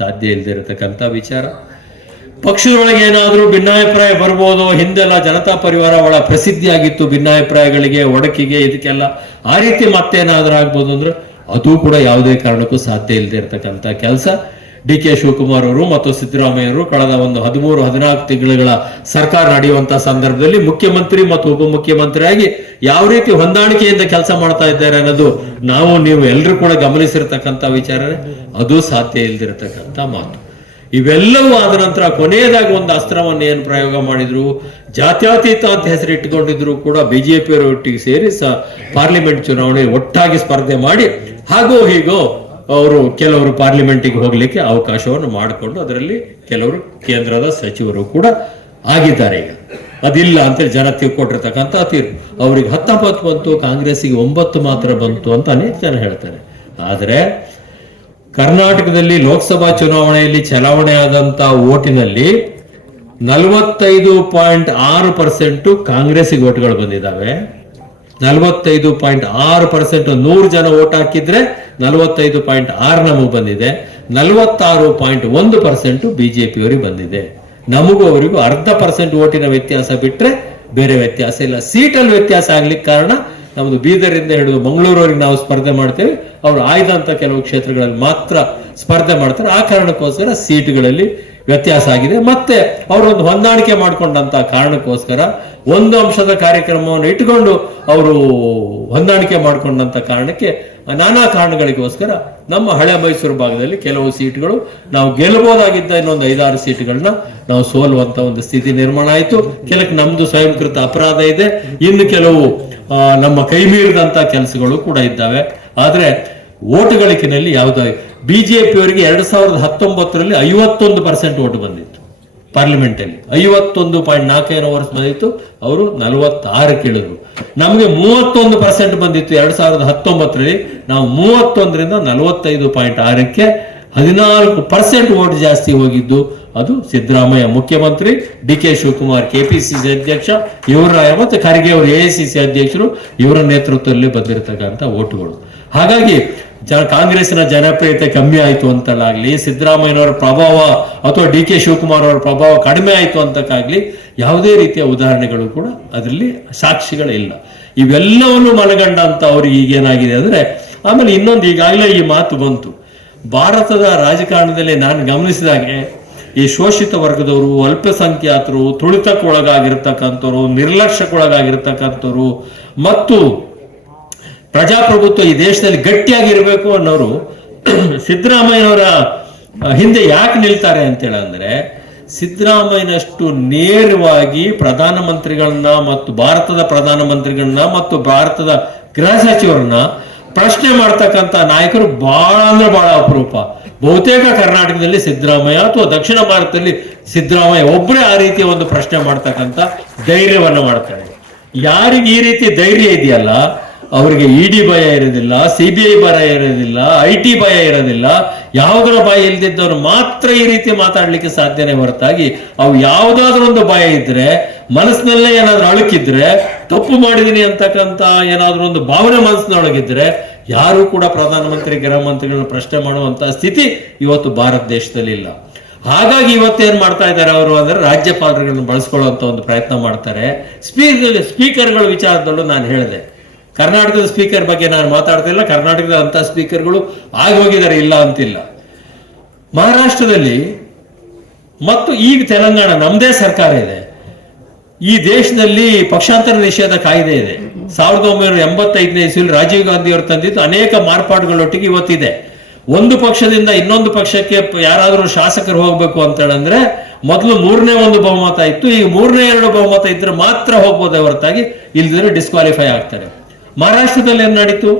ಸಾಧ್ಯ ಇಲ್ಲದೆ ಇರತಕ್ಕಂಥ ವಿಚಾರ. ಪಕ್ಷದೊಳಗೆ ಏನಾದರೂ ಭಿನ್ನಾಭಿಪ್ರಾಯ ಬರ್ಬೋದು, ಹಿಂದೆಲ್ಲ ಜನತಾ ಪರಿವಾರ ಒಳ ಪ್ರಸಿದ್ಧಿಯಾಗಿತ್ತು, ಭಿನ್ನಾಭಿಪ್ರಾಯಗಳಿಗೆ ಒಡಕಿಗೆ ಇದಕ್ಕೆಲ್ಲ ಆ ರೀತಿ ಮತ್ತೇನಾದ್ರೂ ಆಗ್ಬೋದು ಅಂದ್ರೆ, ಅದು ಕೂಡ ಯಾವುದೇ ಕಾರಣಕ್ಕೂ ಸಾಧ್ಯ ಇಲ್ಲದೆ ಇರತಕ್ಕಂಥ ಕೆಲಸ. ಡಿ ಕೆ ಶಿವಕುಮಾರ್ ಅವರು ಮತ್ತು ಸಿದ್ದರಾಮಯ್ಯರು ಕಳೆದ ಒಂದು ಹದಿಮೂರು, ಹದಿನಾಲ್ಕು ತಿಂಗಳುಗಳ ಸರ್ಕಾರ ನಡೆಯುವಂತಹ ಸಂದರ್ಭದಲ್ಲಿ ಮುಖ್ಯಮಂತ್ರಿ ಮತ್ತು ಉಪಮುಖ್ಯಮಂತ್ರಿಯಾಗಿ ಯಾವ ರೀತಿ ಹೊಂದಾಣಿಕೆಯಿಂದ ಕೆಲಸ ಮಾಡ್ತಾ ಇದ್ದಾರೆ ಅನ್ನೋದು ನಾವು, ನೀವು ಎಲ್ಲರೂ ಕೂಡ ಗಮನಿಸಿರ್ತಕ್ಕಂಥ ವಿಚಾರ. ಅದು ಸಾಧ್ಯ ಇಲ್ದಿರತಕ್ಕಂಥ ಮಾತು. ಇವೆಲ್ಲವೂ ಆದ ನಂತರ ಕೊನೆಯದಾಗಿ ಒಂದು ಅಸ್ತ್ರವನ್ನು ಏನು ಪ್ರಯೋಗ ಮಾಡಿದ್ರು, ಜಾತ್ಯತೀತ ಅಂತ ಹೆಸರು ಇಟ್ಟುಕೊಂಡಿದ್ರು ಕೂಡ ಬಿಜೆಪಿಯವರ ಒಟ್ಟಿಗೆ ಸೇರಿ ಸ, ಪಾರ್ಲಿಮೆಂಟ್ ಚುನಾವಣೆ ಒಟ್ಟಾಗಿ ಸ್ಪರ್ಧೆ ಮಾಡಿ, ಹಾಗೋ ಹೀಗೋ ಅವರು ಕೆಲವರು ಪಾರ್ಲಿಮೆಂಟಿಗೆ ಹೋಗ್ಲಿಕ್ಕೆ ಅವಕಾಶವನ್ನು ಮಾಡಿಕೊಂಡು ಅದರಲ್ಲಿ ಕೆಲವರು ಕೇಂದ್ರದ ಸಚಿವರು ಕೂಡ ಆಗಿದ್ದಾರೆ ಈಗ. ಅದಿಲ್ಲ ಅಂತ ಜನ ತಿಳ್ಕೊಟ್ಟಿರ್ತಕ್ಕಂಥ ತೀರ್ಪು. ಅವ್ರಿಗೆ ಹತ್ತೊಂಬತ್ತು ಬಂತು, ಕಾಂಗ್ರೆಸ್ಸಿಗೆ ಒಂಬತ್ತು ಮಾತ್ರ ಬಂತು ಅಂತ ಅನೇಕ ಜನ ಹೇಳ್ತಾರೆ. ಆದರೆ ಕರ್ನಾಟಕದಲ್ಲಿ ಲೋಕಸಭಾ ಚುನಾವಣೆಯಲ್ಲಿ ಚಲಾವಣೆ ಆದಂತ ಓಟಿನಲ್ಲಿ ನಲವತ್ತೈದು ಪಾಯಿಂಟ್ ಆರು ಪರ್ಸೆಂಟ್ ಕಾಂಗ್ರೆಸ್ಸಿಗೆ ಓಟ್ಗಳು ಬಂದಿದ್ದಾವೆ. ನಲವತ್ತೈದು ಪಾಯಿಂಟ್ ಆರು ಪರ್ಸೆಂಟ್ ನೂರು ಜನ ಓಟ್ ಹಾಕಿದ್ರೆ ನಲವತ್ತೈದು ಪಾಯಿಂಟ್ ಆರು ನಮಗೆ ಬಂದಿದೆ. ನಲವತ್ತಾರು ಪಾಯಿಂಟ್ ಒಂದು ಪರ್ಸೆಂಟ್ ಬಿಜೆಪಿಯವರಿಗೆ ಬಂದಿದೆ. ನಮಗೂ ಅವರಿಗೂ ಅರ್ಧ ಪರ್ಸೆಂಟ್ ಓಟಿನ ವ್ಯತ್ಯಾಸ ಬಿಟ್ರೆ ಬೇರೆ ವ್ಯತ್ಯಾಸ ಇಲ್ಲ. ಸೀಟಲ್ಲಿ ವ್ಯತ್ಯಾಸ ಆಗ್ಲಿಕ್ಕೆ ಕಾರಣ ನಮ್ದು ಬೀದರಿಂದ ಹಿಡಿದು ಮಂಗಳೂರವರೆಗೆ ನಾವು ಸ್ಪರ್ಧೆ ಮಾಡ್ತೇವೆ. ಅವರು ಆಯ್ದಂತ ಕೆಲವು ಕ್ಷೇತ್ರಗಳಲ್ಲಿ ಮಾತ್ರ ಸ್ಪರ್ಧೆ ಮಾಡ್ತಾರೆ. ಆ ಕಾರಣಕ್ಕೋಸ್ಕರ ಸೀಟ್ಗಳಲ್ಲಿ ವ್ಯತ್ಯಾಸ ಆಗಿದೆ. ಮತ್ತೆ ಅವರೊಂದು ಹೊಂದಾಣಿಕೆ ಮಾಡಿಕೊಂಡಂತ ಕಾರಣಕ್ಕೋಸ್ಕರ ಒಂದು ಅಂಶದ ಕಾರ್ಯಕ್ರಮವನ್ನು ಇಟ್ಟುಕೊಂಡು ಅವರು ಹೊಂದಾಣಿಕೆ ಮಾಡಿಕೊಂಡಂತ ಕಾರಣಕ್ಕೆ ನಾನಾ ಕಾರಣಗಳಿಗೋಸ್ಕರ ನಮ್ಮ ಹಳೆ ಮೈಸೂರು ಭಾಗದಲ್ಲಿ ಕೆಲವು ಸೀಟ್ಗಳು ನಾವು ಗೆಲ್ಲಬಹುದಾಗಿದ್ದ ಇನ್ನೊಂದು ಐದಾರು ಸೀಟ್ಗಳನ್ನ ನಾವು ಸೋಲುವಂತ ಒಂದು ಸ್ಥಿತಿ ನಿರ್ಮಾಣ ಆಯಿತು. ಕೆಲಕ್ಕೆ ನಮ್ದು ಸ್ವಯಂಕೃತ ಅಪರಾಧ ಇದೆ. ಇನ್ನು ಕೆಲವು ನಮ್ಮ ಕೈ ಮೀರಿದಂತ ಕೆಲಸಗಳು ಕೂಡ ಇದ್ದಾವೆ. ಆದ್ರೆ ಓಟುಗಳಿಕೆನಲ್ಲಿ ಯಾವುದೇ ಬಿಜೆಪಿಯವರಿಗೆ ಎರಡ್ ಸಾವಿರದ ಹತ್ತೊಂಬತ್ತರಲ್ಲಿ ಐವತ್ತೊಂದು ಪರ್ಸೆಂಟ್ ಓಟ್ ಬಂದಿತ್ತು ಪಾರ್ಲಿಮೆಂಟಲ್ಲಿ. ಐವತ್ತೊಂದು ಪಾಯಿಂಟ್ ನಾಲ್ಕೈದು ವರ್ಷ ಬಂದಿತ್ತು. ಅವರು ನಲವತ್ತಾರಕ್ಕೆ ಇಳಿದ್ರು ನಮಗೆ ಮೂವತ್ತೊಂದು ಪರ್ಸೆಂಟ್ ಬಂದಿತ್ತು ಎರಡು ಸಾವಿರದ ಹತ್ತೊಂಬತ್ತರಲ್ಲಿ. ನಾವು ಮೂವತ್ತೊಂದರಿಂದ ನಲವತ್ತೈದು ಪಾಯಿಂಟ್ ಆರಕ್ಕೆ ಹದಿನಾಲ್ಕು ಪರ್ಸೆಂಟ್ ಓಟ್ ಜಾಸ್ತಿ ಹೋಗಿದ್ದು. ಅದು ಸಿದ್ದರಾಮಯ್ಯ ಮುಖ್ಯಮಂತ್ರಿ, ಡಿ ಕೆ ಶಿವಕುಮಾರ್ ಕೆಪಿಸಿಸಿ ಅಧ್ಯಕ್ಷ ಇವರ ಮತ್ತು ಖರ್ಗೆ ಅವರು ಸಿ ಅಧ್ಯಕ್ಷರು ಇವರ ನೇತೃತ್ವದಲ್ಲಿ ಬಂದಿರತಕ್ಕಂಥ ಓಟುಗಳು ಹಾಗಾಗಿ ಜ ಕಾಂಗ್ರೆಸ್ಸಿನ ಜನಪ್ರಿಯತೆ ಕಮ್ಮಿ ಆಯಿತು ಅಂತಲಾಗ್ಲಿ, ಸಿದ್ದರಾಮಯ್ಯನವರ ಪ್ರಭಾವ ಅಥವಾ ಡಿ ಕೆ ಶಿವಕುಮಾರ್ ಅವರ ಪ್ರಭಾವ ಕಡಿಮೆ ಆಯಿತು ಅಂತಕ್ಕಾಗ್ಲಿ ಯಾವುದೇ ರೀತಿಯ ಉದಾಹರಣೆಗಳು ಕೂಡ ಅದರಲ್ಲಿ ಸಾಕ್ಷಿಗಳಿಲ್ಲ. ಇವೆಲ್ಲವನ್ನು ಮನಗಂಡಂತ ಅವ್ರಿಗೆ ಈಗೇನಾಗಿದೆ ಅಂದ್ರೆ, ಆಮೇಲೆ ಇನ್ನೊಂದು ಈಗಾಗಲೇ ಈ ಮಾತು ಬಂತು. ಭಾರತದ ರಾಜಕಾರಣದಲ್ಲಿ ನಾನು ಗಮನಿಸಿದಾಗೆ, ಈ ಶೋಷಿತ ವರ್ಗದವರು, ಅಲ್ಪಸಂಖ್ಯಾತರು, ತುಳಿತಕ್ಕೊಳಗಾಗಿರ್ತಕ್ಕಂಥವ್ರು, ನಿರ್ಲಕ್ಷ್ಯಕ್ಕೊಳಗಾಗಿರ್ತಕ್ಕಂಥವ್ರು ಮತ್ತು ಪ್ರಜಾಪ್ರಭುತ್ವ ಈ ದೇಶದಲ್ಲಿ ಗಟ್ಟಿಯಾಗಿರ್ಬೇಕು ಅನ್ನೋರು ಸಿದ್ದರಾಮಯ್ಯನವರ ಹಿಂದೆ ಯಾಕೆ ನಿಲ್ತಾರೆ ಅಂತೇಳಂದ್ರೆ ಸಿದ್ದರಾಮಯ್ಯನಷ್ಟು ನೇರವಾಗಿ ಪ್ರಧಾನಮಂತ್ರಿಗಳನ್ನ ಮತ್ತು ಭಾರತದ ಪ್ರಧಾನಮಂತ್ರಿಗಳನ್ನ ಮತ್ತು ಭಾರತದ ಗೃಹ ಸಚಿವರನ್ನ ಪ್ರಶ್ನೆ ಮಾಡ್ತಕ್ಕಂಥ ನಾಯಕರು ಬಹಳ ಅಂದ್ರೆ ಬಹಳ ಅಪರೂಪ. ಬಹುತೇಕ ಕರ್ನಾಟಕದಲ್ಲಿ ಸಿದ್ದರಾಮಯ್ಯ ಅಥವಾ ದಕ್ಷಿಣ ಭಾರತದಲ್ಲಿ ಸಿದ್ದರಾಮಯ್ಯ ಒಬ್ಬರೇ ಆ ರೀತಿಯ ಒಂದು ಪ್ರಶ್ನೆ ಮಾಡ್ತಕ್ಕಂಥ ಧೈರ್ಯವನ್ನ ಮಾಡ್ತಾರೆ. ಯಾರಿಗೆ ಈ ರೀತಿ ಧೈರ್ಯ ಇದೆಯಲ್ಲ ಅವರಿಗೆ ಇಡಿ ಭಯ ಇರೋದಿಲ್ಲ ಸಿ ಬಿ ಐ ಭಯ ಇರೋದಿಲ್ಲ ಐ ಟಿ ಭಯ ಇರೋದಿಲ್ಲ, ಯಾವುದರ ಭಯ ಇಲ್ದಿದ್ದವರು ಮಾತ್ರ ಈ ರೀತಿ ಮಾತಾಡ್ಲಿಕ್ಕೆ ಸಾಧ್ಯನೇ ಹೊರತಾಗಿ ಅವು ಯಾವುದಾದ್ರೂ ಒಂದು ಭಯ ಇದ್ರೆ, ಮನಸ್ಸಿನಲ್ಲೇ ಏನಾದ್ರೂ ಅಳುಕಿದ್ರೆ, ತಪ್ಪು ಮಾಡಿದೀನಿ ಅಂತಕ್ಕಂತ ಏನಾದ್ರೂ ಒಂದು ಭಾವನೆ ಮನಸ್ಸಿನೊಳಗಿದ್ರೆ, ಯಾರು ಕೂಡ ಪ್ರಧಾನಮಂತ್ರಿ ಗೃಹ ಮಂತ್ರಿಗಳನ್ನ ಪ್ರಶ್ನೆ ಮಾಡುವಂತ ಸ್ಥಿತಿ ಇವತ್ತು ಭಾರತ ದೇಶದಲ್ಲಿ ಇಲ್ಲ. ಹಾಗಾಗಿ ಇವತ್ತೇನ್ ಮಾಡ್ತಾ ಇದ್ದಾರೆ ಅವರು ಅಂದ್ರೆ ರಾಜ್ಯಪಾಲರುಗಳನ್ನ ಬಳಸ್ಕೊಳ್ಳುವಂತ ಒಂದು ಪ್ರಯತ್ನ ಮಾಡ್ತಾರೆ. ಸ್ಪೀಕರ್ ಸ್ಪೀಕರ್ಗಳ ವಿಚಾರದಲ್ಲೂ ನಾನು ಹೇಳಿದೆ. ಕರ್ನಾಟಕದ ಸ್ಪೀಕರ್ ಬಗ್ಗೆ ನಾನು ಮಾತಾಡ್ತಿಲ್ಲ ಕರ್ನಾಟಕದ ಅಂತ ಸ್ಪೀಕರ್ಗಳು ಆಗಿ ಹೋಗಿದ್ದಾರೆ, ಇಲ್ಲ ಅಂತಿಲ್ಲ. ಮಹಾರಾಷ್ಟ್ರದಲ್ಲಿ ಮತ್ತು ಈಗ ತೆಲಂಗಾಣ ನಮ್ಮದೇ ಸರ್ಕಾರ ಇದೆ. ಈ ದೇಶದಲ್ಲಿ ಪಕ್ಷಾಂತರ ನಿಷೇಧ ಕಾಯ್ದೆ ಇದೆ. ಸಾವಿರದ ಒಂಬೈನೂರ ಎಂಬತ್ತೈದನೇ ಇಸ್ವಿಯಲ್ಲಿ ರಾಜೀವ್ ಗಾಂಧಿ ಅವರು ತಂದಿದ್ದು ಅನೇಕ ಮಾರ್ಪಾಡುಗಳೊಟ್ಟಿಗೆ ಇವತ್ತಿದೆ. ಒಂದು ಪಕ್ಷದಿಂದ ಇನ್ನೊಂದು ಪಕ್ಷಕ್ಕೆ ಯಾರಾದರೂ ಶಾಸಕರು ಹೋಗಬೇಕು ಅಂತ ಹೇಳಂದ್ರೆ ಮೊದಲು ಮೂರನೇ ಒಂದು ಬಹುಮತ ಇತ್ತು. ಈಗ ಮೂರನೇ ಎರಡು ಬಹುಮತ ಇದ್ರೆ ಮಾತ್ರ ಹೋಗ್ಬೋದೇ ಹೊರತಾಗಿ. ಇಲ್ದಿದ್ರೆ ಡಿಸ್ಕ್ವಾಲಿಫೈ ಆಗ್ತಾರೆ. ಮಹಾರಾಷ್ಟ್ರದಲ್ಲಿ ಏನ್ ನಡೀತು?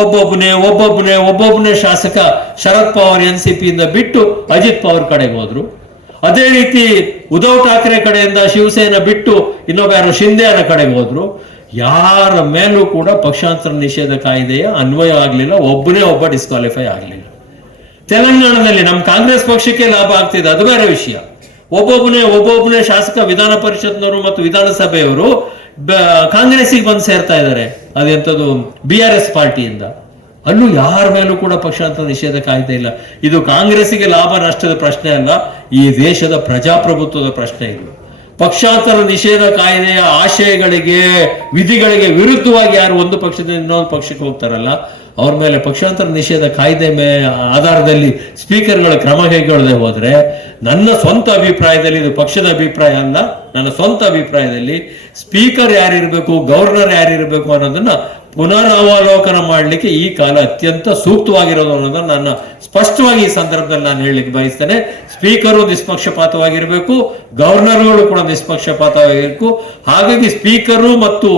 ಒಬ್ಬೊಬ್ಬನೇ ಒಬ್ಬೊಬ್ಬನೇ ಒಬ್ಬೊಬ್ಬನೇ ಶಾಸಕ ಶರದ್ ಪವಾರ್ ಎನ್ ಸಿ ಪಿಯಿಂದ ಬಿಟ್ಟು ಅಜಿತ್ ಪವಾರ್ ಕಡೆಗೆ ಹೋದ್ರು. ಅದೇ ರೀತಿ ಉದ್ಧವ್ ಠಾಕ್ರೆ ಕಡೆಯಿಂದ ಶಿವಸೇನೆ ಬಿಟ್ಟು ಇನ್ನೊಬ್ಬ ಯಾರು ಶಿಂದೆಯರ ಕಡೆಗೆ ಹೋದ್ರು. ಯಾರ ಮೇಲೂ ಕೂಡ ಪಕ್ಷಾಂತರ ನಿಷೇಧ ಕಾಯ್ದೆಯ? ಅನ್ವಯ ಆಗಲಿಲ್ಲ, ಒಬ್ಬನೇ ಒಬ್ಬ ಡಿಸ್ಕ್ವಾಲಿಫೈ ಆಗಲಿಲ್ಲ. ತೆಲಂಗಾಣದಲ್ಲಿ ನಮ್ಮ ಕಾಂಗ್ರೆಸ್ ಪಕ್ಷಕ್ಕೆ ಲಾಭ ಆಗ್ತಿದೆ, ಅದು ಬೇರೆ ವಿಷಯ. ಒಬ್ಬೊಬ್ಬನೇ ಒಬ್ಬೊಬ್ಬನೇ ಶಾಸಕ ವಿಧಾನ ಪರಿಷತ್ನವರು ಮತ್ತು ವಿಧಾನಸಭೆಯವರು ಕಾಂಗ್ರೆಸ್ಸಿಗೆ ಬಂದು ಸೇರ್ತಾ ಇದ್ದಾರೆ. ಅದೆಂಥದ್ದು ಬಿ ಆರ್ ಎಸ್ ಪಾರ್ಟಿಯಿಂದ. ಅಲ್ಲೂ ಯಾರ ಮೇಲೂ ಕೂಡ ಪಕ್ಷಾಂತರ ನಿಷೇಧ ಕಾಯ್ದೆ ಇಲ್ಲ. ಇದು ಕಾಂಗ್ರೆಸ್ಸಿಗೆ ಲಾಭ, ನಷ್ಟದ ಪ್ರಶ್ನೆ ಅಲ್ಲ. ಈ ದೇಶದ ಪ್ರಜಾಪ್ರಭುತ್ವದ ಪ್ರಶ್ನೆ ಇದು. ಪಕ್ಷಾಂತರ ನಿಷೇಧ ಕಾಯ್ದೆಯ ಆಶಯಗಳಿಗೆ, ವಿಧಿಗಳಿಗೆ ವಿರುದ್ಧವಾಗಿ ಯಾರು ಒಂದು ಪಕ್ಷದಿಂದ ಇನ್ನೊಂದು ಪಕ್ಷಕ್ಕೆ ಹೋಗ್ತಾರಲ್ಲ ಅವ್ರ ಮೇಲೆ ಪಕ್ಷಾಂತರ ನಿಷೇಧ ಕಾಯ್ದೆ ಮೇ ಆಧಾರದಲ್ಲಿ ಸ್ಪೀಕರ್ಗಳ ಕ್ರಮ ಕೈಗೊಳ್ಳದೆ ಹೋದ್ರೆ ನನ್ನ ಸ್ವಂತ ಅಭಿಪ್ರಾಯದಲ್ಲಿ ಇದು ಪಕ್ಷದ ಅಭಿಪ್ರಾಯ ಅಲ್ಲ, ನನ್ನ ಸ್ವಂತ ಅಭಿಪ್ರಾಯದಲ್ಲಿ ಸ್ಪೀಕರ್ ಯಾರಿರ್ಬೇಕು, ಗವರ್ನರ್ ಯಾರಿರ್ಬೇಕು ಅನ್ನೋದನ್ನ ಪುನರಾವಲೋಕನ ಮಾಡಲಿಕ್ಕೆ ಈ ಕಾಲ ಅತ್ಯಂತ ಸೂಕ್ತವಾಗಿರೋದು ಅನ್ನೋದನ್ನು ನಾನು ಸ್ಪಷ್ಟವಾಗಿ ಈ ಸಂದರ್ಭದಲ್ಲಿ ನಾನು ಹೇಳಲಿಕ್ಕೆ ಬಯಸ್ತೇನೆ. ಸ್ಪೀಕರು ನಿಷ್ಪಕ್ಷಪಾತವಾಗಿರಬೇಕು, ಗವರ್ನರ್ಗಳು ಕೂಡ ನಿಷ್ಪಕ್ಷಪಾತವಾಗಿರಬೇಕು. ಹಾಗಾಗಿ ಸ್ಪೀಕರು ಮತ್ತು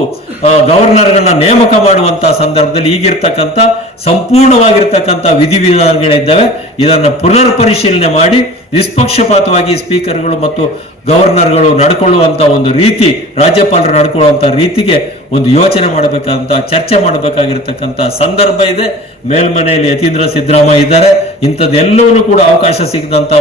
ಗವರ್ನರ್ಗಳನ್ನ ನೇಮಕ ಮಾಡುವಂತಹ ಸಂದರ್ಭದಲ್ಲಿ ಈಗಿರ್ತಕ್ಕಂಥ, ಸಂಪೂರ್ಣವಾಗಿರ್ತಕ್ಕಂಥ ವಿಧಿವಿಧಾನಗಳಿದ್ದಾವೆ. ಇದನ್ನು ಪುನರ್ ಪರಿಶೀಲನೆ ಮಾಡಿ, ನಿಷ್ಪಕ್ಷಪಾತವಾಗಿ ಸ್ಪೀಕರ್ಗಳು ಮತ್ತು ಗವರ್ನರ್ಗಳು ನಡ್ಕೊಳ್ಳುವಂತ ಒಂದು ರೀತಿ, ರಾಜ್ಯಪಾಲರು ನಡ್ಕೊಳ್ಳುವಂತ ರೀತಿಗೆ ಒಂದು ಯೋಚನೆ ಮಾಡಬೇಕಂತ ಚರ್ಚೆ ಮಾಡಬೇಕಾಗಿರ್ತಕ್ಕಂಥ ಸಂದರ್ಭ ಇದೆ. ಮೇಲ್ಮನೆಯಲ್ಲಿ ಯತೀಂದ್ರ ಸಿದ್ದರಾಮಯ್ಯ ಇದ್ದಾರೆ. ಇಂಥದ್ದೆಲ್ಲವೂ ಕೂಡ ಅವಕಾಶ ಸಿಗದಂತ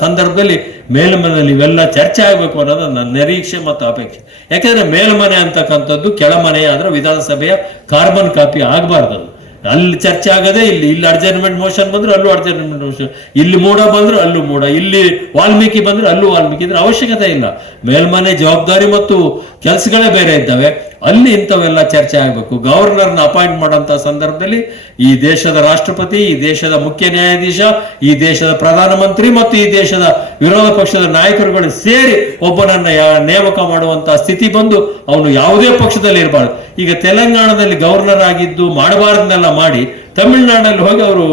ಸಂದರ್ಭದಲ್ಲಿ ಮೇಲ್ಮನೆಯಲ್ಲಿ ಇವೆಲ್ಲ ಚರ್ಚೆ ಆಗಬೇಕು ಅನ್ನೋದು ನನ್ನ ನಿರೀಕ್ಷೆ ಮತ್ತು ಅಪೇಕ್ಷೆ. ಯಾಕಂದ್ರೆ ಮೇಲ್ಮನೆ ಅಂತಕ್ಕಂಥದ್ದು ಕೆಳಮನೆ ಆದ್ರೆ ವಿಧಾನಸಭೆಯ ಕಾರ್ಬನ್ ಕಾಪಿ ಆಗಬಾರ್ದು ಅಲ್ಲಿ ಚರ್ಚೆ ಆಗದೆ ಇಲ್ಲಿ ಇಲ್ಲಿ ಅರ್ಜೆಂಟ್ಮೆಂಟ್ ಮೋಷನ್ ಬಂದ್ರು ಅಲ್ಲೂ ಅರ್ಜೆಂಟ್ಮೆಂಟ್ ಮೋಷನ್ ಇಲ್ಲಿ ಮೂಡ ಬಂದ್ರು ಅಲ್ಲೂ ಮೂಡ. ಇಲ್ಲಿ ವಾಲ್ಮೀಕಿ ಬಂದ್ರು ಅಲ್ಲೂ ವಾಲ್ಮೀಕಿ. ಇದ್ರ ಅವಶ್ಯಕತೆ ಇಲ್ಲ. ಮೇಲ್ಮನೆ ಜವಾಬ್ದಾರಿ ಮತ್ತು ಕೆಲಸಗಳೇ ಬೇರೆ ಇದ್ದಾವೆ. ಅಲ್ಲಿ ಇಂಥವೆಲ್ಲ ಚರ್ಚೆ ಆಗಬೇಕು. ಗವರ್ನರ್ನ ಅಪಾಯಿಂಟ್ ಮಾಡೋಂಥ ಸಂದರ್ಭದಲ್ಲಿ ಈ ದೇಶದ ರಾಷ್ಟ್ರಪತಿ, ಈ ದೇಶದ ಮುಖ್ಯ ನ್ಯಾಯಾಧೀಶ, ಈ ದೇಶದ ಪ್ರಧಾನಮಂತ್ರಿ ಮತ್ತು ಈ ದೇಶದ ವಿರೋಧ ಪಕ್ಷದ ನಾಯಕರುಗಳು ಸೇರಿ ಒಬ್ಬನನ್ನ ನೇಮಕ ಮಾಡುವಂತಹ ಸ್ಥಿತಿ ಬಂದು ಅವನು ಯಾವುದೇ ಪಕ್ಷದಲ್ಲಿ ಇರಬಾರ್ದು. ಈಗ ತೆಲಂಗಾಣದಲ್ಲಿ ಗವರ್ನರ್ ಆಗಿದ್ದು ಮಾಡಬಾರ್ದನ್ನೆಲ್ಲ ಮಾಡಿ ತಮಿಳುನಾಡಲ್ಲಿ ಹೋಗಿ ಅವರು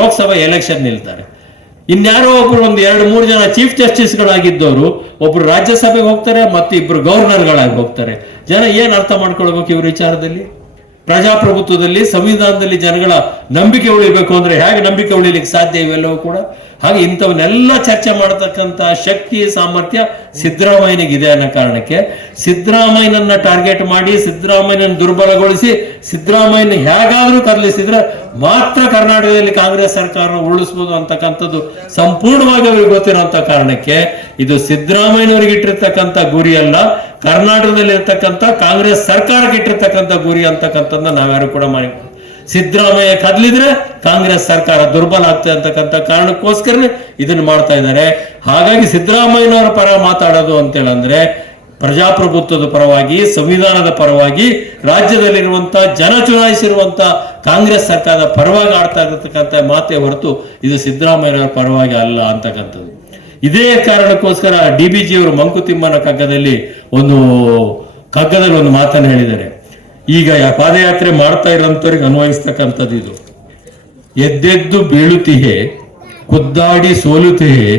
ಲೋಕಸಭಾ ಎಲೆಕ್ಷನ್ ನಿಲ್ತಾರೆ. ಇನ್ಯಾರೋ ಒಬ್ರು ಒಂದು ಎರಡು ಮೂರು ಜನ ಚೀಫ್ ಜಸ್ಟಿಸ್ಗಳಾಗಿದ್ದವರು ಒಬ್ರು ರಾಜ್ಯಸಭೆಗೆ ಹೋಗ್ತಾರೆ ಮತ್ತೆ ಇಬ್ರು ಗವರ್ನರ್ಗಳಾಗಿ ಹೋಗ್ತಾರೆ. ಜನ ಏನ್ ಅರ್ಥ ಮಾಡ್ಕೊಳ್ಬೇಕು ಇವ್ರ ವಿಚಾರದಲ್ಲಿ? ಪ್ರಜಾಪ್ರಭುತ್ವದಲ್ಲಿ, ಸಂವಿಧಾನದಲ್ಲಿ ಜನಗಳ ನಂಬಿಕೆ ಉಳಿಬೇಕು ಅಂದ್ರೆ ಹೇಗೆ ನಂಬಿಕೆ ಉಳಿಲಿಕ್ಕೆ ಸಾಧ್ಯ ಇವೆಲ್ಲವೂ ಕೂಡ? ಹಾಗೆ ಇಂಥವನ್ನೆಲ್ಲ ಚರ್ಚೆ ಮಾಡತಕ್ಕಂತ ಶಕ್ತಿ, ಸಾಮರ್ಥ್ಯ ಸಿದ್ದರಾಮಯ್ಯನಿಗಿದೆ ಅನ್ನೋ ಕಾರಣಕ್ಕೆ ಸಿದ್ದರಾಮಯ್ಯನನ್ನ ಟಾರ್ಗೆಟ್ ಮಾಡಿ ಸಿದ್ದರಾಮಯ್ಯನ ದುರ್ಬಲಗೊಳಿಸಿ, ಸಿದ್ದರಾಮಯ್ಯನ ಹೇಗಾದ್ರೂ ಕದಲಿಸಿದ್ರೆ ಮಾತ್ರ ಕರ್ನಾಟಕದಲ್ಲಿ ಕಾಂಗ್ರೆಸ್ ಸರ್ಕಾರನ ಉರುಳಿಸಬಹುದು ಅಂತಕ್ಕಂಥದ್ದು ಸಂಪೂರ್ಣವಾಗಿ ಅವ್ರಿಗೆ ಗೊತ್ತಿರುವಂತ ಕಾರಣಕ್ಕೆ ಇದು ಸಿದ್ದರಾಮಯ್ಯನವರಿಗೆ ಇಟ್ಟಿರ್ತಕ್ಕಂಥ ಗುರಿ ಅಲ್ಲ ಕರ್ನಾಟಕದಲ್ಲಿ ಇರ್ತಕ್ಕಂಥ ಕಾಂಗ್ರೆಸ್ ಸರ್ಕಾರಕ್ಕೆ ಇಟ್ಟಿರ್ತಕ್ಕಂಥ ಗುರಿ ಅಂತಕ್ಕಂಥದ್ದನ್ನ ನಾವ್ಯಾರು ಕೂಡ ಮಾಡಿ ಸಿದ್ದರಾಮಯ್ಯ ಕದಲಿದ್ರೆ ಕಾಂಗ್ರೆಸ್ ಸರ್ಕಾರ ದುರ್ಬಲ ಆಗ್ತದೆ ಅಂತಕ್ಕಂಥ ಕಾರಣಕ್ಕೋಸ್ಕರನೇ ಇದನ್ನ ಮಾಡ್ತಾ ಇದ್ದಾರೆ. ಹಾಗಾಗಿ ಸಿದ್ದರಾಮಯ್ಯನವರ ಪರ ಮಾತಾಡೋದು ಅಂತೇಳಂದ್ರೆ ಪ್ರಜಾಪ್ರಭುತ್ವದ ಪರವಾಗಿ, ಸಂವಿಧಾನದ ಪರವಾಗಿ, ರಾಜ್ಯದಲ್ಲಿರುವಂತ ಜನ ಚುನಾಯಿಸಿರುವಂತ ಕಾಂಗ್ರೆಸ್ ಸರ್ಕಾರದ ಪರವಾಗಿ ಆಡ್ತಾ ಇರತಕ್ಕಂಥ ಮಾತೇ ಹೊರತು ಇದು ಸಿದ್ದರಾಮಯ್ಯನವರ ಪರವಾಗಿ ಅಲ್ಲ ಅಂತಕ್ಕಂಥದ್ದು. ಇದೇ ಕಾರಣಕ್ಕೋಸ್ಕರ ಡಿ ಬಿ ಜಿ ಅವರು ಮಂಕುತಿಮ್ಮನ ಕಗ್ಗದಲ್ಲಿ ಒಂದು ಕಗ್ಗದಲ್ಲಿ ಒಂದು ಮಾತನ್ನು ಹೇಳಿದ್ದಾರೆ. ಈಗ ಪಾದಯಾತ್ರೆ ಮಾಡ್ತಾ ಇರೋಂಥವ್ರಿಗೆ ಅನ್ವಯಿಸ್ತಕ್ಕಂಥದ್ದು ಇದು. ಎದ್ದೆದ್ದು ಬೀಳುತ್ತಿಹೆ ಕುದ್ದಾಡಿ ಸೋಲುತ್ತಿಹೆ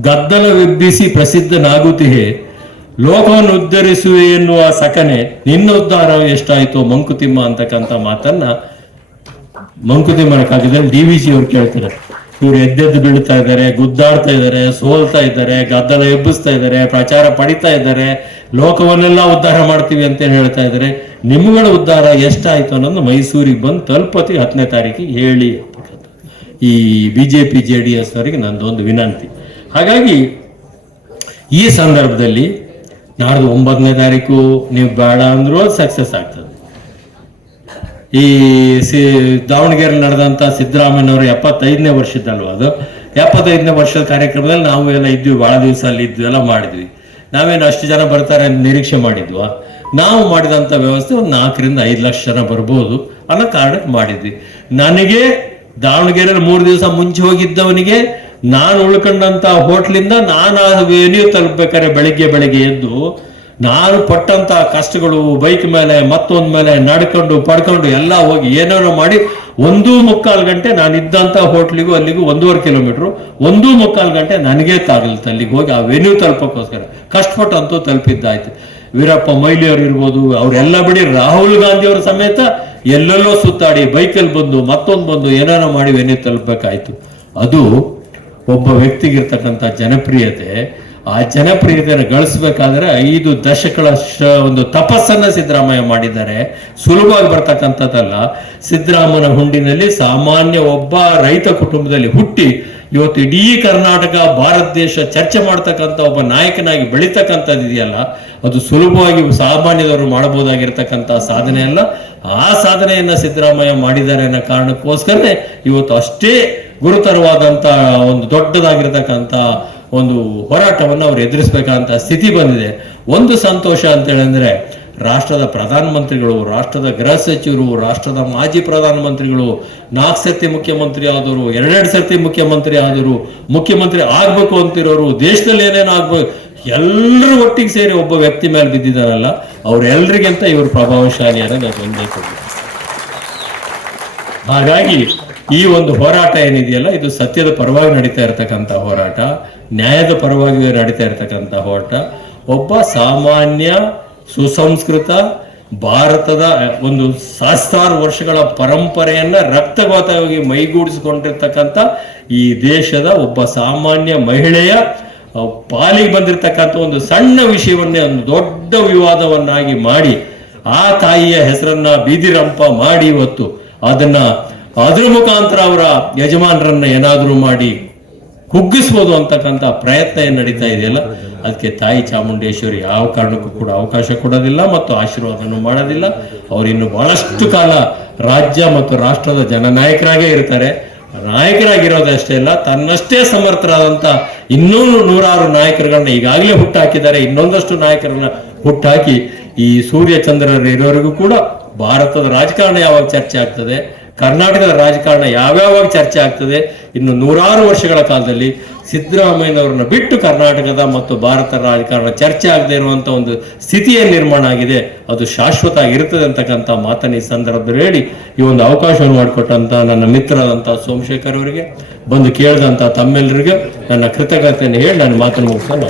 ಗದ್ದಲವೆಬ್ಬಿಸಿ ಪ್ರಸಿದ್ಧನಾಗುತ್ತಿಹೆ ಲೋಕವನ್ನು ಉದ್ಧರಿಸುವೆ ಎನ್ನುವ ಸಕನೆ ನಿನ್ನ ಉದ್ಧಾರ ಎಷ್ಟಾಯ್ತು ಮಂಕುತಿಮ್ಮ ಅಂತಕ್ಕಂಥ ಮಾತನ್ನ ಮಂಕುತಿಮ್ಮನ ಕಾಲದಲ್ಲಿ ಡಿ ವಿ ಜಿ ಅವ್ರು ಕೇಳ್ತಾರೆ. ಇವ್ರು ಎದ್ದೆದ್ದು ಬೀಳ್ತಾ ಇದ್ದಾರೆ, ಗುದ್ದಾಡ್ತಾ ಇದ್ದಾರೆ, ಸೋಲ್ತಾ ಇದ್ದಾರೆ, ಗದ್ದಲ ಎಬ್ಬಿಸ್ತಾ ಇದ್ದಾರೆ, ಪ್ರಚಾರ ಪಡಿತಾ ಇದ್ದಾರೆ ಲೋಕವನ್ನೆಲ್ಲ ಉದ್ಧಾರ ಮಾಡ್ತೀವಿ ಅಂತ ಹೇಳ್ತಾ ಇದ್ದಾರೆ? ನಿಮ್ಗಳ ಉದ್ಧಾರ ಎಷ್ಟಾಯ್ತು ಅನ್ನೋದು ಮೈಸೂರಿಗೆ ಬಂದು ತಲುಪತಿ ಹತ್ತನೇ ತಾರೀಕಿಗೆ ಹೇಳಿ. ಈ B J P D S ಅವರಿಗೆ ನಂದೊಂದು ವಿನಂತಿ. ಹಾಗಾಗಿ ಈ ಸಂದರ್ಭದಲ್ಲಿ ನಾಡ್ದು ಒಂಬತ್ತನೇ ತಾರೀಕು ನೀವು ಬೇಡ ಅಂದ್ರೂ ಸಕ್ಸಸ್ ಆಗ್ತದೆ. ಈ ಸಿ ದಾವಣಗೆರೆ ನಡೆದಂತ ಸಿದ್ದರಾಮಯ್ಯನವರು ಎಪ್ಪತ್ತೈದನೇ ವರ್ಷದಲ್ವ ಅದು? ಎಪ್ಪತ್ತೈದನೇ ವರ್ಷದ ಕಾರ್ಯಕ್ರಮದಲ್ಲಿ ನಾವು ಎಲ್ಲ ಇದ್ವಿ, ಭಾಳ ದಿವಸ ಅಲ್ಲಿ ಇದ್ವಿ, ಎಲ್ಲ ಮಾಡಿದ್ವಿ. ನಾವೇನು ಅಷ್ಟು ಜನ ಬರ್ತಾರೆ ಅಂತ ನಿರೀಕ್ಷೆ ಮಾಡಿದ್ವಾ? ನಾವು ಮಾಡಿದಂಥ ವ್ಯವಸ್ಥೆ ಒಂದು ನಾಲ್ಕರಿಂದ ಐದು ಲಕ್ಷ ಜನ ಬರ್ಬೋದು ಅನ್ನೋ ಕಾರಣಕ್ಕೆ ಮಾಡಿದ್ವಿ. ನನಗೆ ದಾವಣಗೆರೆಯಲ್ಲಿ ಮೂರು ದಿವಸ ಮುಂಚೆ ಹೋಗಿದ್ದವನಿಗೆ ನಾನು ಉಳ್ಕೊಂಡಂತ ಹೋಟ್ಲಿಂದ ನಾನು ಆ ತಲುಪಬೇಕಾದ್ರೆ ಬೆಳಿಗ್ಗೆ ಬೆಳಿಗ್ಗೆ ಎದ್ದು ನಾನು ಪಟ್ಟಂತ ಕಷ್ಟಗಳು, ಬೈಕ್ ಮೇಲೆ, ಮತ್ತೊಂದ್ ಮೇಲೆ ನಡ್ಕೊಂಡು, ಪಡ್ಕೊಂಡು ಎಲ್ಲ ಹೋಗಿ ಏನೇನೋ ಮಾಡಿ ಒಂದು ಮುಕ್ಕಾಲು ಗಂಟೆ ನಾನು ಇದ್ದಂತ ಹೋಟ್ಲಿಗೂ ಅಲ್ಲಿಗೂ ಒಂದೂವರೆ ಕಿಲೋಮೀಟರ್, ಒಂದು ಮುಕ್ಕಾಲು ಗಂಟೆ ನನಗೆ ತಾಗಲಿತ್ತು ಅಲ್ಲಿಗೆ ಹೋಗಿ ಆ ವೆನ್ಯೂ ತಲುಪಕ್ಕೋಸ್ಕರ. ಕಷ್ಟಪಟ್ಟು ಅಂತೂ ತಲುಪಿದ್ದಾಯ್ತು. ವೀರಪ್ಪ ಮೊಯ್ಲಿ ಅವ್ರು ಇರ್ಬೋದು, ಅವರೆಲ್ಲ ಬಿಡಿ, ರಾಹುಲ್ ಗಾಂಧಿ ಅವರ ಸಮೇತ ಎಲ್ಲೆಲ್ಲೋ ಸುತ್ತಾಡಿ ಬೈಕಲ್ಲಿ ಬಂದು, ಮತ್ತೊಂದು ಬಂದು ಏನೇನೋ ಮಾಡಿ ವೆನ್ಯೂ ತಲುಪಬೇಕಾಯ್ತು. ಅದು ಒಬ್ಬ ವ್ಯಕ್ತಿಗಿರ್ತಕ್ಕಂಥ ಜನಪ್ರಿಯತೆ ಆ ಜನಪ್ರಿಯತೆಯನ್ನು ಗಳಿಸ್ಬೇಕಾದ್ರೆ ಐದು ದಶಕಗಳ ಒಂದು ತಪಸ್ಸನ್ನ ಸಿದ್ದರಾಮಯ್ಯ ಮಾಡಿದ್ದಾರೆ. ಸುಲಭವಾಗಿ ಬರ್ತಕ್ಕಂಥದ್ದಲ್ಲ. ಸಿದ್ದರಾಮನ ಹುಂಡಿನಲ್ಲಿ ಸಾಮಾನ್ಯ ಒಬ್ಬ ರೈತ ಕುಟುಂಬದಲ್ಲಿ ಹುಟ್ಟಿ ಇವತ್ತು ಇಡೀ ಕರ್ನಾಟಕ, ಭಾರತ ದೇಶ ಚರ್ಚೆ ಮಾಡ್ತಕ್ಕಂಥ ಒಬ್ಬ ನಾಯಕನಾಗಿ ಬೆಳೀತಕ್ಕಂಥದ್ದು ಇದೆಯಲ್ಲ. ಅದು ಸುಲಭವಾಗಿ ಸಾಮಾನ್ಯದವರು ಮಾಡಬಹುದಾಗಿರ್ತಕ್ಕಂಥ ಸಾಧನೆ ಅಲ್ಲ. ಆ ಸಾಧನೆಯನ್ನ ಸಿದ್ದರಾಮಯ್ಯ ಮಾಡಿದ್ದಾರೆ ಅನ್ನೋ ಕಾರಣಕ್ಕೋಸ್ಕರನೇ ಇವತ್ತು ಅಷ್ಟೇ ಗುರುತರವಾದಂತ ಒಂದು ದೊಡ್ಡದಾಗಿರ್ತಕ್ಕಂಥ ಒಂದು ಹೋರಾಟವನ್ನು ಅವ್ರು ಎದುರಿಸಬೇಕಂತ ಸ್ಥಿತಿ ಬಂದಿದೆ. ಒಂದು ಸಂತೋಷ ಅಂತ ಹೇಳಿದ್ರೆ ರಾಷ್ಟ್ರದ ಪ್ರಧಾನಮಂತ್ರಿಗಳು, ರಾಷ್ಟ್ರದ ಗೃಹ ಸಚಿವರು, ರಾಷ್ಟ್ರದ ಮಾಜಿ ಪ್ರಧಾನಮಂತ್ರಿಗಳು, ನಾಲ್ಕು ಸರ್ತಿ ಮುಖ್ಯಮಂತ್ರಿ ಆದವರು, ಎರಡೆರಡು ಸರ್ತಿ ಮುಖ್ಯಮಂತ್ರಿ ಆದರು, ಮುಖ್ಯಮಂತ್ರಿ ಆಗ್ಬೇಕು ಅಂತಿರೋರು, ದೇಶದಲ್ಲಿ ಏನೇನು ಆಗ್ಬೇಕು ಎಲ್ಲರೂ ಒಟ್ಟಿಗೆ ಸೇರಿ ಒಬ್ಬ ವ್ಯಕ್ತಿ ಮೇಲೆ ಬಿದ್ದಿದ್ದಾರಲ್ಲ, ಅವ್ರೆಲ್ರಿಗಿಂತ ಇವರು ಪ್ರಭಾವಶಾಲಿ ಅನ್ನೋದು ಹಾಗಾಗಿ ಈ ಒಂದು ಹೋರಾಟ ಏನಿದೆಯಲ್ಲ, ಇದು ಸತ್ಯದ ಪರವಾಗಿ ನಡೀತಾ ಇರತಕ್ಕಂಥ ಹೋರಾಟ, ನ್ಯಾಯದ ಪರವಾಗಿ ನಡೀತಾ ಇರತಕ್ಕಂಥ ಹೋರಾಟ. ಒಬ್ಬ ಸಾಮಾನ್ಯ, ಸುಸಂಸ್ಕೃತ, ಭಾರತದ ಒಂದು ಸಹಸ್ರಾರು ವರ್ಷಗಳ ಪರಂಪರೆಯನ್ನ ರಕ್ತಗತವಾಗಿ ಮೈಗೂಡಿಸಿಕೊಂಡಿರ್ತಕ್ಕಂಥ ಈ ದೇಶದ ಒಬ್ಬ ಸಾಮಾನ್ಯ ಮಹಿಳೆಯ ಪಾಲಿಗೆ ಬಂದಿರತಕ್ಕಂಥ ಒಂದು ಸಣ್ಣ ವಿಷಯವನ್ನೇ, ಒಂದು ದೊಡ್ಡ ವಿವಾದವನ್ನಾಗಿ ಮಾಡಿ, ಆ ತಾಯಿಯ ಹೆಸರನ್ನ ಬೀದಿರಂಪ ಮಾಡಿ ಇವತ್ತು ಅದನ್ನ ಅದ್ರ ಮುಖಾಂತರ ಅವರ ಯಜಮಾನರನ್ನ ಏನಾದರೂ ಮಾಡಿ ಕುಗ್ಗಿಸ್ಬೋದು ಅಂತಕ್ಕಂಥ ಪ್ರಯತ್ನ ಏನು ನಡೀತಾ ಇದೆಯಲ್ಲ, ಅದಕ್ಕೆ ತಾಯಿ ಚಾಮುಂಡೇಶ್ವರಿ ಯಾವ ಕಾರಣಕ್ಕೂ ಕೂಡ ಅವಕಾಶ ಕೊಡೋದಿಲ್ಲ ಮತ್ತು ಆಶೀರ್ವಾದನೂ ಮಾಡೋದಿಲ್ಲ. ಅವರು ಇನ್ನು ಬಹಳಷ್ಟು ಕಾಲ ರಾಜ್ಯ ಮತ್ತು ರಾಷ್ಟ್ರದ ಜನನಾಯಕರಾಗೇ ಇರ್ತಾರೆ. ನಾಯಕರಾಗಿರೋದಷ್ಟೇ ಅಲ್ಲ, ತನ್ನಷ್ಟೇ ಸಮರ್ಥರಾದಂತ ಇನ್ನೂ ನೂರಾರು ನಾಯಕರುಗಳನ್ನ ಈಗಾಗಲೇ ಹುಟ್ಟಾಕಿದ್ದಾರೆ. ಇನ್ನೊಂದಷ್ಟು ನಾಯಕರನ್ನ ಹುಟ್ಟಾಕಿ ಈ ಸೂರ್ಯ ಚಂದ್ರರು ಇರೋರಿಗೂ ಕೂಡ ಭಾರತದ ರಾಜಕಾರಣ ಯಾವಾಗ ಚರ್ಚೆ ಆಗ್ತದೆ? ಕರ್ನಾಟಕದ ರಾಜಕಾರಣ ಯಾವ್ಯಾವಾಗ ಚರ್ಚೆ ಆಗ್ತದೆ? ಇನ್ನು ನೂರಾರು ವರ್ಷಗಳ ಕಾಲದಲ್ಲಿ ಸಿದ್ದರಾಮಯ್ಯನವರನ್ನ ಬಿಟ್ಟು ಕರ್ನಾಟಕದ ಮತ್ತು ಭಾರತ ರಾಜಕಾರಣ ಚರ್ಚೆ ಆಗದೆ ಇರುವಂಥ ಒಂದು ಸ್ಥಿತಿಯ ನಿರ್ಮಾಣ ಆಗಿದೆ. ಅದು ಶಾಶ್ವತ ಆಗಿರ್ತದೆ ಅಂತಕ್ಕಂಥ ಮಾತನ್ನ ಈ ಸಂದರ್ಭದಲ್ಲಿ ಹೇಳಿ ಈ ಒಂದು ಅವಕಾಶವನ್ನು ಮಾಡಿಕೊಟ್ಟಂತ ನನ್ನ ಮಿತ್ರರಾದಂಥ ಸೋಮಶೇಖರ್ ಅವರಿಗೆ, ಬಂದು ಕೇಳಿದಂಥ ತಮ್ಮೆಲ್ಲರಿಗೆ ನನ್ನ ಕೃತಜ್ಞತೆಯನ್ನು ಹೇಳಿ ನಾನು ಮಾತನ್ನು ಮುಗಿಸ್ಕೊಂಡು